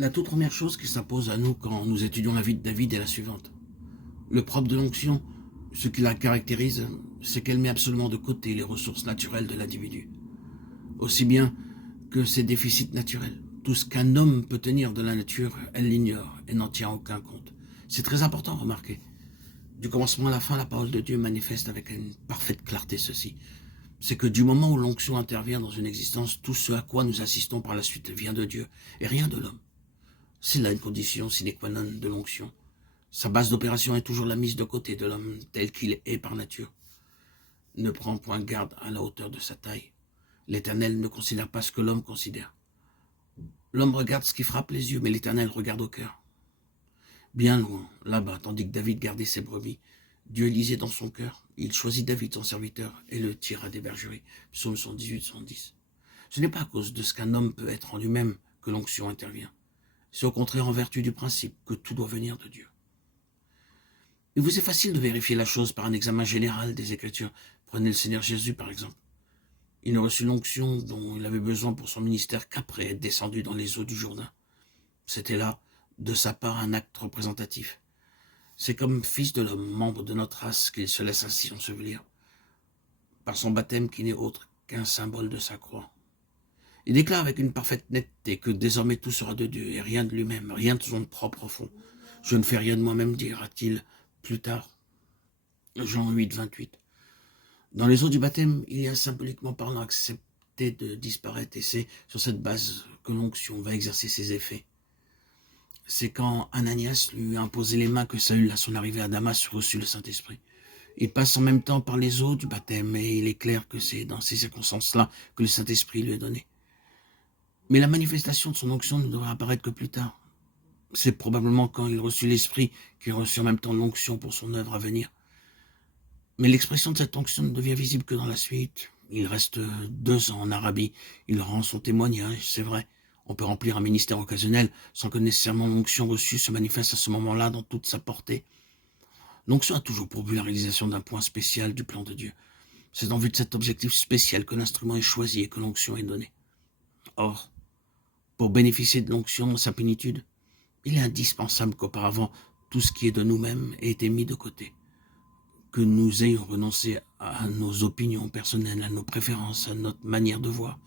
La toute première chose qui s'impose à nous quand nous étudions la vie de David est la suivante. Le propre de l'onction, ce qui la caractérise, c'est qu'elle met absolument de côté les ressources naturelles de l'individu. Aussi bien que ses déficits naturels. Tout ce qu'un homme peut tenir de la nature, elle l'ignore et n'en tient aucun compte. C'est très important, remarquez. Du commencement à la fin, la parole de Dieu manifeste avec une parfaite clarté ceci. C'est que du moment où l'onction intervient dans une existence, tout ce à quoi nous assistons par la suite vient de Dieu et rien de l'homme. C'est là une condition sine qua non de l'onction. Sa base d'opération est toujours la mise de côté de l'homme tel qu'il est par nature. Ne prend point garde à la hauteur de sa taille. L'Éternel ne considère pas ce que l'homme considère. L'homme regarde ce qui frappe les yeux, mais l'Éternel regarde au cœur. Bien loin, là-bas, tandis que David gardait ses brebis, Dieu lisait dans son cœur. Il choisit David, son serviteur, et le tira des bergeries. Psaume 118, 110. Ce n'est pas à cause de ce qu'un homme peut être en lui-même que l'onction intervient. C'est au contraire en vertu du principe que tout doit venir de Dieu. Il vous est facile de vérifier la chose par un examen général des Écritures. Prenez le Seigneur Jésus, par exemple. Il ne reçut l'onction dont il avait besoin pour son ministère qu'après être descendu dans les eaux du Jourdain. C'était là, de sa part, un acte représentatif. C'est comme fils de l'homme, membre de notre race, qu'il se laisse ainsi ensevelir, par son baptême qui n'est autre qu'un symbole de sa croix. Il déclare avec une parfaite netteté que désormais tout sera de Dieu et rien de lui-même, rien de son propre fond. Je ne fais rien de moi-même, dira-t-il plus tard. Jean 8, 28. Dans les eaux du baptême, il y a symboliquement parlant accepté de disparaître et c'est sur cette base que l'onction va exercer ses effets. C'est quand Ananias lui a imposé les mains que Saül, à son arrivée à Damas, reçut le Saint-Esprit. Il passe en même temps par les eaux du baptême et il est clair que c'est dans ces circonstances-là que le Saint-Esprit lui est donné. Mais la manifestation de son onction ne devrait apparaître que plus tard. C'est probablement quand il reçut l'Esprit qu'il reçut en même temps l'onction pour son œuvre à venir. Mais l'expression de cette onction ne devient visible que dans la suite. Il reste 2 ans en Arabie. Il rend son témoignage, c'est vrai. On peut remplir un ministère occasionnel sans que nécessairement l'onction reçue se manifeste à ce moment-là dans toute sa portée. L'onction a toujours pour but la réalisation d'un point spécial du plan de Dieu. C'est en vue de cet objectif spécial que l'instrument est choisi et que l'onction est donnée. Or, pour bénéficier de l'onction dans sa plénitude, il est indispensable qu'auparavant, tout ce qui est de nous-mêmes ait été mis de côté. Que nous ayons renoncé à nos opinions personnelles, à nos préférences, à notre manière de voir.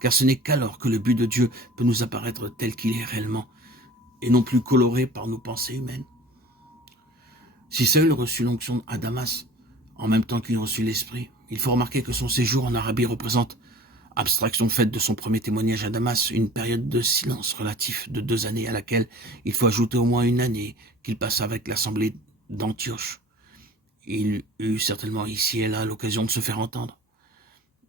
Car ce n'est qu'alors que le but de Dieu peut nous apparaître tel qu'il est réellement, et non plus coloré par nos pensées humaines. Si Saül reçut l'onction à Damas, en même temps qu'il reçut l'Esprit, il faut remarquer que son séjour en Arabie représente, abstraction faite de son premier témoignage à Damas, une période de silence relatif de 2 années à laquelle il faut ajouter au moins 1 année qu'il passa avec l'assemblée d'Antioche. Il eut certainement ici et là l'occasion de se faire entendre.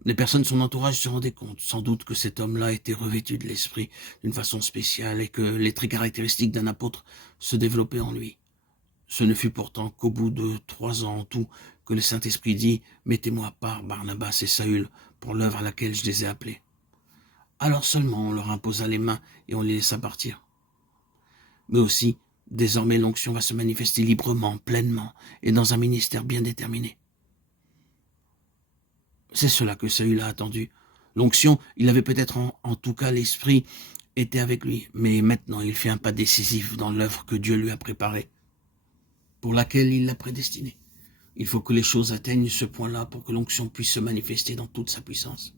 Les personnes de son entourage se rendaient compte, sans doute, que cet homme-là était revêtu de l'esprit d'une façon spéciale et que les traits caractéristiques d'un apôtre se développaient en lui. Ce ne fut pourtant qu'au bout de 3 ans en tout que le Saint-Esprit dit « Mettez-moi à part Barnabas et Saül pour l'œuvre à laquelle je les ai appelés. » Alors seulement on leur imposa les mains et on les laissa partir. Mais aussi, désormais l'onction va se manifester librement, pleinement, et dans un ministère bien déterminé. C'est cela que Saül a attendu. L'onction, il avait peut-être en tout cas l'esprit était avec lui, mais maintenant il fait un pas décisif dans l'œuvre que Dieu lui a préparée, pour laquelle il l'a prédestinée. Il faut que les choses atteignent ce point-là pour que l'onction puisse se manifester dans toute sa puissance.